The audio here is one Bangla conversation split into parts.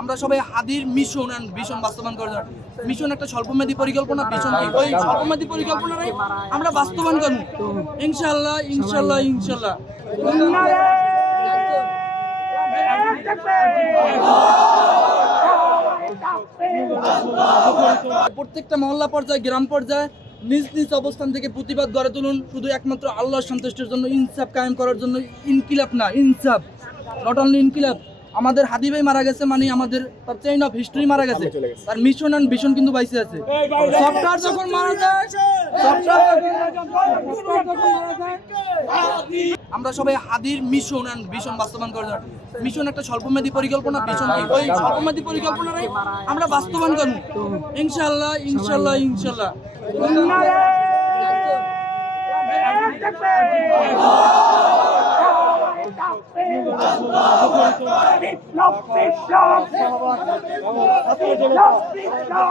আমরা সবাই হাদির মিশন এন্ড ভিশন বাস্তবায়ন করার জন্য। মিশন একটা স্বল্পমেয়াদী পরিকল্পনা, ভিশন কি ওই স্বল্পমেয়াদী পরিকল্পনাটাই আমরা বাস্তবায়ন করব ইনশাআল্লাহ ইনশাআল্লাহ ইনশাআল্লাহ। প্রত্যেকটা মহল্লা পর্যায়ে, গ্রাম পর্যায়ে নিজ নিজ অবস্থান থেকে প্রতিবাদ গড়ে তুলুন, শুধু একমাত্র আল্লাহর সন্তুষ্টির জন্য, ইনসাফ কায়েম করার জন্য। ইনকিলাব না, ইনসাফ, নট অনলি ইনকিলাব। আমাদের হাদি ভাই মারা গেছে মানে আমাদের তার চেইন অফ হিস্ট্রি মারা গেছে, তার মিশন এন্ড ভিশন কিন্তু বাইসে আছে। সফটওয়্যার যখন মারা যায়, আমরা সবাই হাদির মিশন এন্ড ভিশন বাস্তবায়ন করার জন্য। মিশন একটা স্বল্পমেয়াদী পরিকল্পনা, ভিশন কি ওই স্বল্পমেয়াদী পরিকল্পনাটাই আমরা বাস্তবায়ন করব ইনশাআল্লাহ ইনশাআল্লাহ ইনশাআল্লাহ।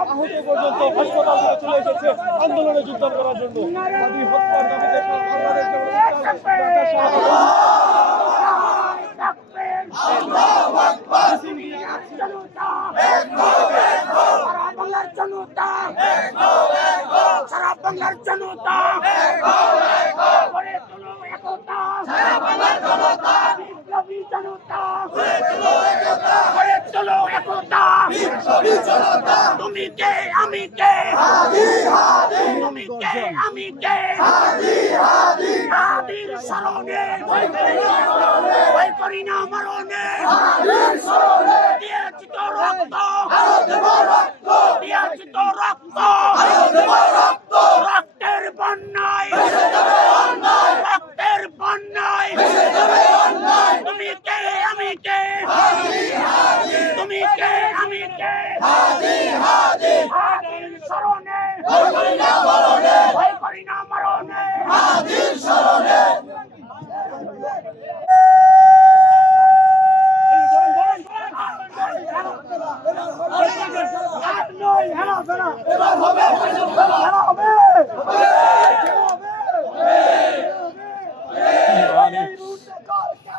আহত পর্যন্ত হাসপাতাল থেকে চলে এসেছে আন্দোলনে যোগদান করার জন্য। হাদি হত্যার দাবিতে সারা বাংলার জনতা বিপ্লবী জনতা তুমি কে আমি কে, তুমি কে আমি কে, হাদির স্মরণে ভয় করি না মরণে, দিয়েছি তো রক্ত, দিয়েছি তো রক্ত, রক্তের বন্যায়, রক্তের বন্যায়। তুমি কে আমি কে, তুমি কে আমি কে, হাদির স্মরণে